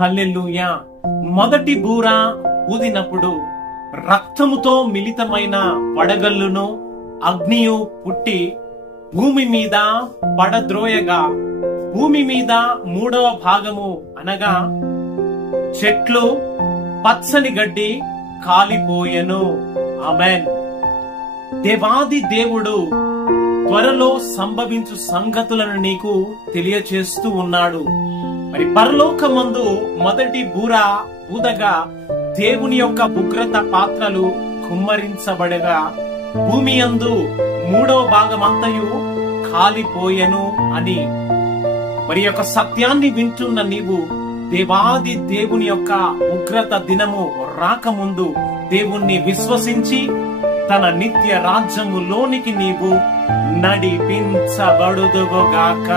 హల్లెలూయా. మొదటి బూర ఊదినప్పుడు రక్తముతో మిళితమైన వడగల్లును అగ్నియు పుట్టి భూమి మీద పడద్రోయగా భూమి మీద 3వ భాగము అనగా చెట్లు పచ్చని గడ్డి కాలిపోయెను. ఆమేన్. దేవాది దేవుడు త్వరలో సంభవించు సంగతులను నీకు తెలియచేస్తూ ఉన్నాడు. మరి పరలోకమందు మొదటి బూర ఊదగా దేవుని యొక్క ఉగ్రత పాత్రలు కుమ్మరించబడగా భూమి యందు 3వ భాగమంతయు కాలిపోయెను అని. మరి యొక్క సత్యాన్ని వింటున్న నీవు దేవాది దేవుని యొక్క ఉగ్రత దినము రాకముందు దేవుణ్ణి విశ్వసించి తన నిత్య రాజ్యములోనికి నీవు నడిపించబడుదువుగాక.